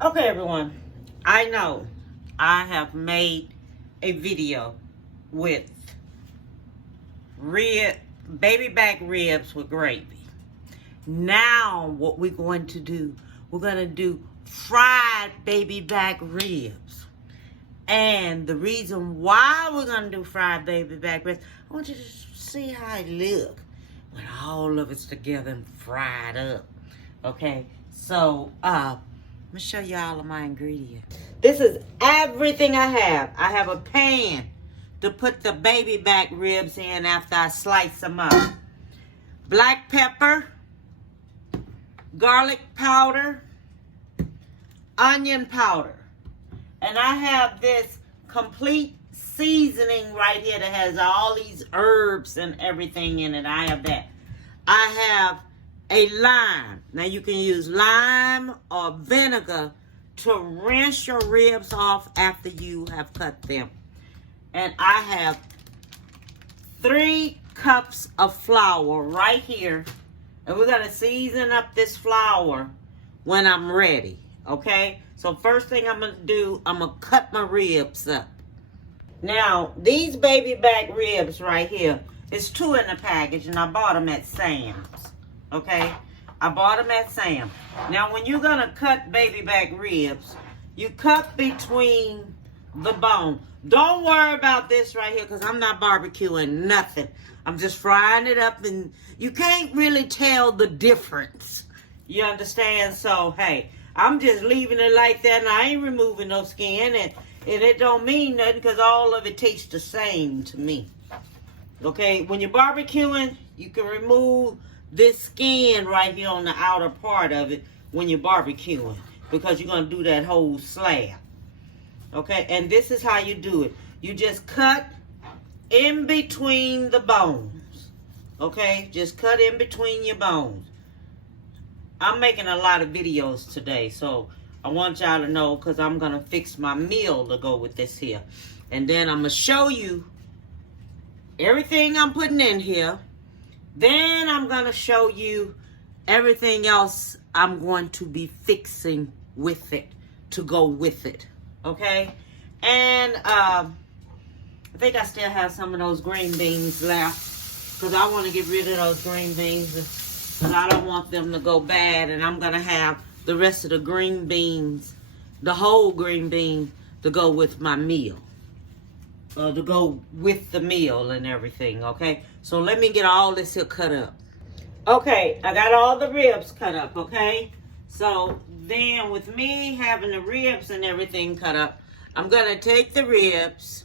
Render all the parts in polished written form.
Okay, everyone. I know I have made a video with baby back ribs with gravy. Now, what we're going to do, we're going to do fried baby back ribs. And the reason why we're going to do fried baby back ribs, I want you to see how it look when all of it's together and fried up. Okay, so let me show you all of my ingredients. This is everything I have. I have a pan to put the baby back ribs in after I slice them up. Black pepper, garlic powder, onion powder. And I have this complete seasoning right here that has all these herbs and everything in it. I have that. I have a lime. Now you can use lime or vinegar to rinse your ribs off after you have cut them. And I have 3 cups of flour right here. And we're going to season up this flour when I'm ready. Okay? So first thing I'm going to do, I'm going to cut my ribs up. Now, these baby back ribs right here, it's 2 in the package, and I bought them at Sam's. Okay? I bought them at Sam's. Now, when you're going to cut baby back ribs, you cut between the bone. Don't worry about this right here, because I'm not barbecuing nothing. I'm just frying it up, and you can't really tell the difference. You understand? So, hey, I'm just leaving it like that, and I ain't removing no skin, and it don't mean nothing, because all of it tastes the same to me. Okay? When you're barbecuing, you can remove this skin right here on the outer part of it when you're barbecuing, because you're going to do that whole slab. Okay, and this is how you do it. You just cut in between the bones. Okay, just cut in between your bones. I'm making a lot of videos today, so I want y'all to know, because I'm going to fix my meal to go with this here. And then I'm going to show you everything I'm putting in here. Then I'm going to show you everything else I'm going to be fixing with it to go with it. Okay? And I think I still have some of those green beans left, because I want to get rid of those green beans, because I don't want them to go bad. And I'm going to have the rest of the green beans, the whole green bean, to go with my meal. To go with the meal and everything, okay? So let me get all this here cut up. Okay, I got all the ribs cut up, okay? So then with me having the ribs and everything cut up, I'm going to take the ribs.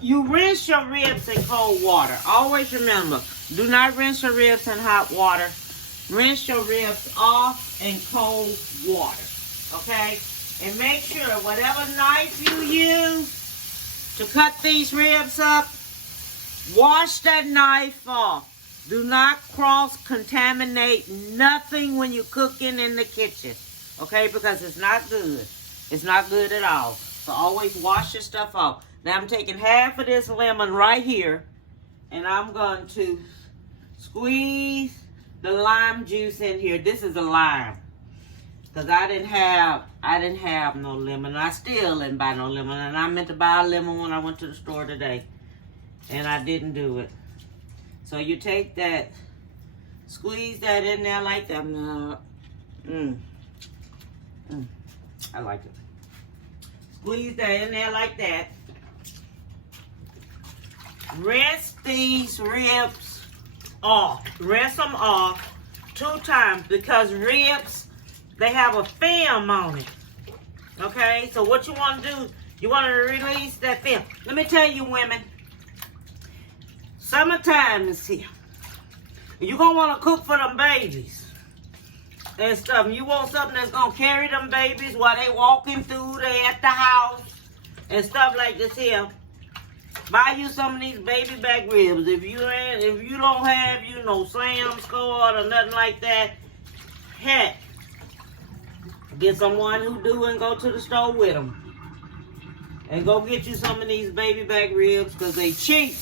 You rinse your ribs in cold water. Always remember, do not rinse your ribs in hot water. Rinse your ribs off in cold water, okay? And make sure whatever knife you use to cut these ribs up, wash that knife off. Do not cross-contaminate nothing when you're cooking in the kitchen, okay? Because it's not good. It's not good at all. So always wash your stuff off. Now I'm taking half of this lemon right here, and I'm going to squeeze the lime juice in here. This is a lime, because I didn't have no lemon. I still didn't buy no lemon, and I meant to buy a lemon when I went to the store today, and I didn't do it. So you take that, squeeze that in there like that. I like it. Squeeze that in there like that. Rinse these ribs off. Rinse them off 2 times, because ribs, they have a film on it. Okay? So what you want to do, you want to release that film. Let me tell you, women, summertime is here. You're going to want to cook for them babies and stuff. You want something that's going to carry them babies while they walking through, they at the house and stuff like this here. Buy you some of these baby back ribs. If you don't have, Sam's Club or nothing like that, heck, get someone who do and go to the store with them. And go get you some of these baby back ribs, because they cheap.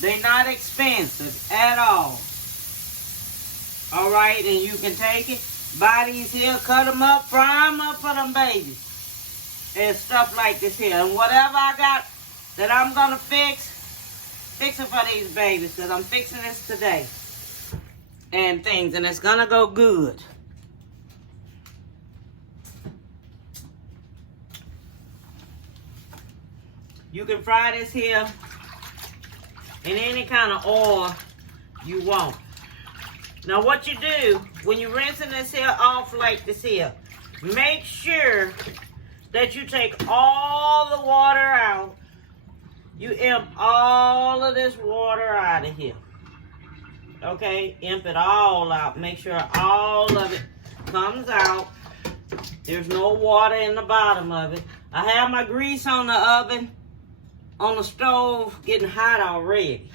They not expensive at all. All right, and you can take it Buy these here, cut them up, fry them up for them babies. And stuff like this here. And whatever I got that I'm going to fix it for these babies. Because I'm fixing this today. And things. And it's going to go good. You can fry this here in any kind of oil you want. Now what you do, when you're rinsing this here off like this here, make sure that you take all the water out. You imp all of this water out of here. Okay, imp it all out. Make sure all of it comes out. There's no water in the bottom of it. I have my grease on the oven, on the stove, getting hot already.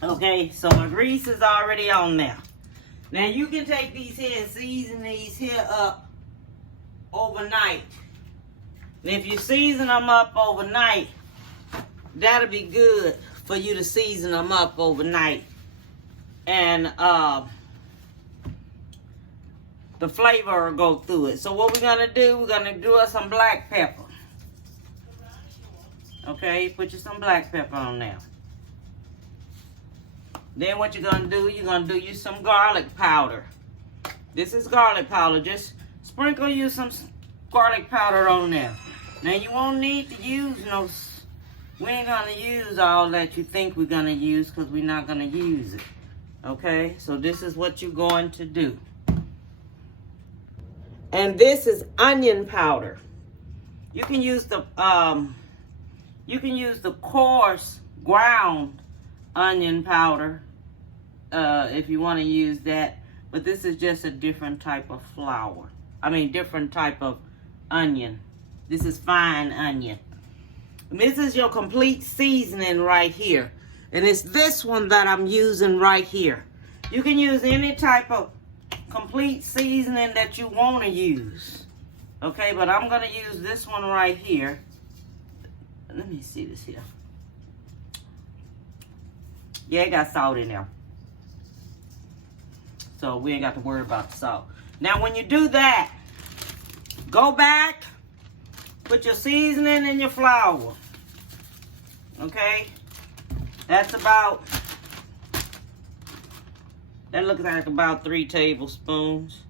Okay, so my grease is already on there. Now you can take these here and season these here up overnight. And if you season them up overnight, that'll be good for you to season them up overnight. And the flavor will go through it. So what we're gonna do, we're gonna do us some black pepper. Okay, put you some black pepper on there. Then what you're gonna do, you're gonna do you some garlic powder. This is garlic powder. Just sprinkle you some garlic powder on there. Now you won't need to use no, we ain't gonna use all that you think we're gonna use because we're not gonna use it. Okay, so this is what you're going to do. And this is onion powder. You can use the coarse ground onion powder if you want to use that, but this is just a different type of flour. I mean, different type of onion. This is fine onion. And this is your complete seasoning right here, and it's this one that I'm using right here. You can use any type of complete seasoning that you want to use, okay, but I'm going to use this one right here. Let me see this here. Yeah, it got salt in there. So we ain't got to worry about the salt. Now when you do that, go back, put your seasoning in your flour. Okay? That's about, that looks like about 3 tablespoons.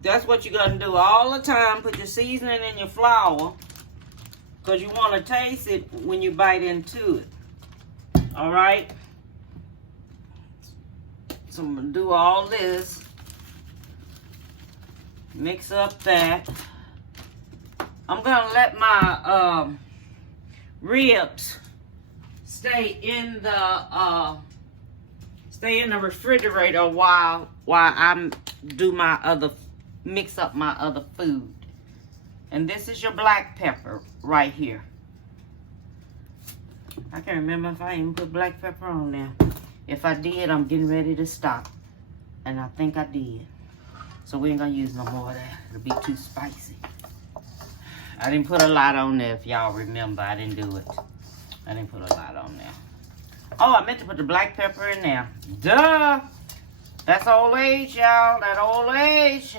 That's what you're going to do all the time. Put your seasoning in your flour, because you want to taste it when you bite into it. All right? So I'm going to do all this. Mix up that. I'm going to let my ribs stay in the refrigerator while I mix up my other food. And this is your black pepper right here. I can't remember if I even put black pepper on there. If I did, I'm getting ready to stop. And I think I did. So we ain't gonna use no more of that. It'll be too spicy. I didn't put a lot on there, if y'all remember. I didn't do it. I didn't put a lot on there. Oh, I meant to put the black pepper in there. Duh! That's old age, y'all. That old age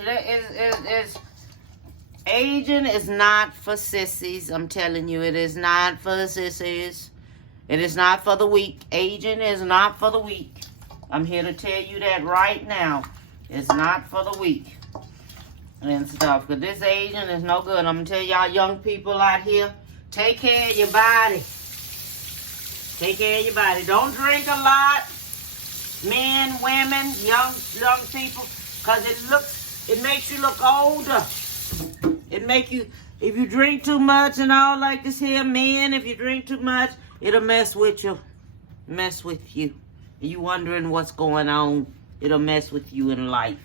is aging is not for sissies. I'm telling you, it is not for sissies. It is not for the weak. Aging is not for the weak. I'm here to tell you that right now. It's not for the weak and stuff. Because this aging is no good. I'm going to tell y'all young people out here, take care of your body. Take care of your body. Don't drink a lot. Men, women, young people. Because it makes you look older. It make you, if you drink too much and all like this here, men, if you drink too much, it'll mess with you. Mess with you. And you wondering what's going on. It'll mess with you in life.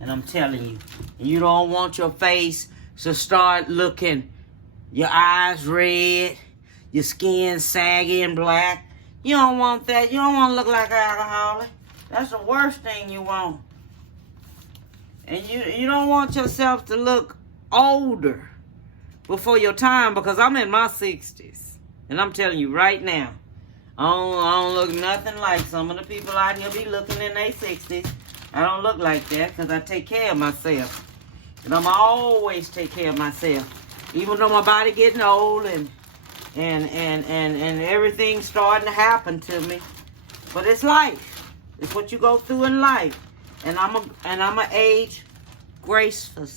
And I'm telling you. And you don't want your face to start looking, your eyes red, your skin saggy and black. You don't want that. You don't want to look like an alcoholic. That's the worst thing you want. And you don't want yourself to look older before your time, because I'm in my 60s. And I'm telling you right now, I don't look nothing like some of the people out here be looking in their 60s. I don't look like that because I take care of myself. And I'm always take care of myself. Even though my body getting old and everything's starting to happen to me. But it's life. It's what you go through in life. And I'm a age gracefully.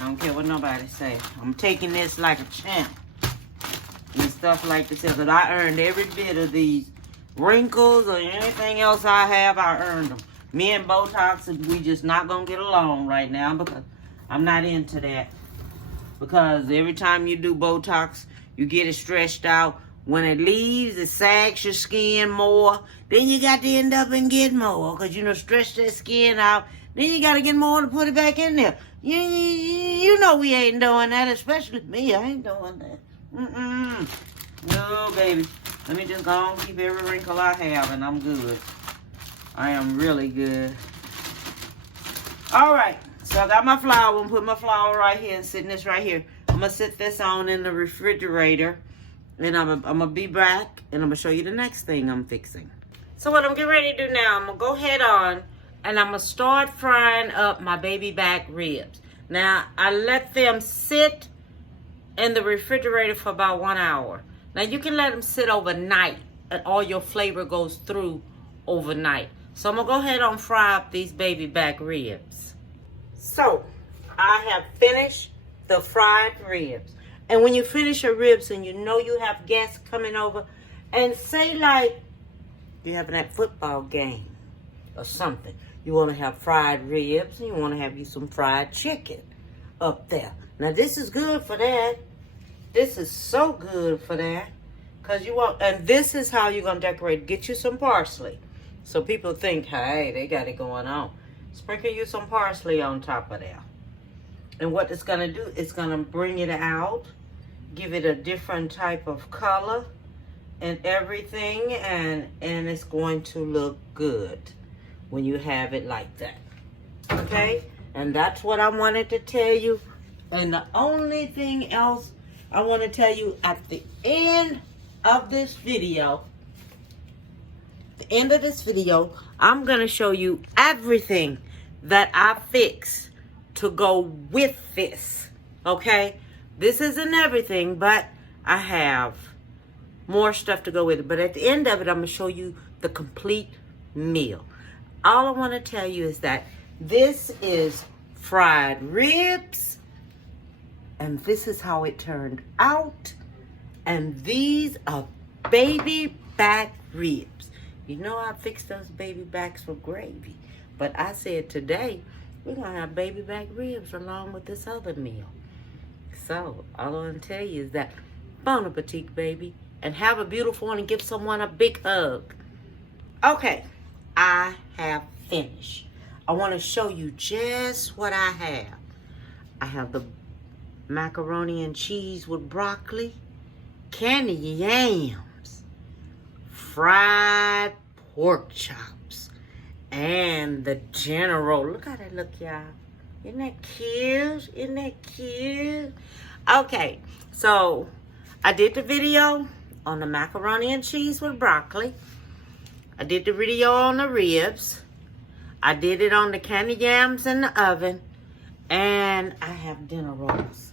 I don't care what nobody say. I'm taking this like a champ. And stuff like this. Because I earned every bit of these wrinkles or anything else I have, I earned them. Me and Botox, we just not going to get along right now because I'm not into that. Because every time you do Botox, you get it stretched out. When it leaves, it sags your skin more. Then you got to end up and get more. Because, stretch that skin out. Then you got to get more to put it back in there. You know we ain't doing that. Especially me. I ain't doing that. No, baby. Let me just go on and keep every wrinkle I have. And I'm good. I am really good. All right. So I got my flour. I'm going to put my flour right here and sit this right here. I'm going to sit this on in the refrigerator. And I'm going to be back. And I'm going to show you the next thing I'm fixing. So what I'm getting ready to do now, I'm going to go head on. And I'm going to start frying up my baby back ribs. Now, I let them sit in the refrigerator for about 1 hour. Now, you can let them sit overnight. And all your flavor goes through overnight. So I'm going to go ahead and fry up these baby back ribs. So, I have finished the fried ribs. And when you finish your ribs and you know you have guests coming over, and say like you're having that football game or something, you want to have fried ribs and you want to have you some fried chicken up there. Now this is good for that. This is so good for that. Because you want, and this is how you're going to decorate. Get you some parsley. So people think, hey, they got it going on. Sprinkle you some parsley on top of that. And what it's going to do, it's going to bring it out, give it a different type of color and everything, and it's going to look good when you have it like that. Okay? And that's what I wanted to tell you. And the only thing else I want to tell you at the end of this video, I'm going to show you everything that I fixed to go with this. Okay? This isn't everything, but I have more stuff to go with it. But at the end of it, I'm going to show you the complete meal. All I want to tell you is that this is fried ribs. And this is how it turned out. And these are baby back ribs. You know I fixed those baby backs with gravy. But I said today, we're going to have baby back ribs along with this other meal. So, all I want to tell you is that, bon appetit, baby. And have a beautiful one and give someone a big hug. Okay, I have finished. I want to show you just what I have. I have the macaroni and cheese with broccoli, candy yams, fried pork chops, and the General. Look how that look, y'all. Isn't that cute? Isn't that cute? Okay, so I did the video on the macaroni and cheese with broccoli. I did the video on the ribs. I did it on the candy yams in the oven. And I have dinner rolls.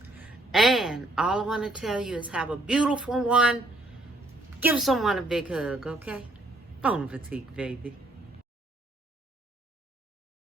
And all I want to tell you is have a beautiful one. Give someone a big hug, okay? Bon appetit, baby.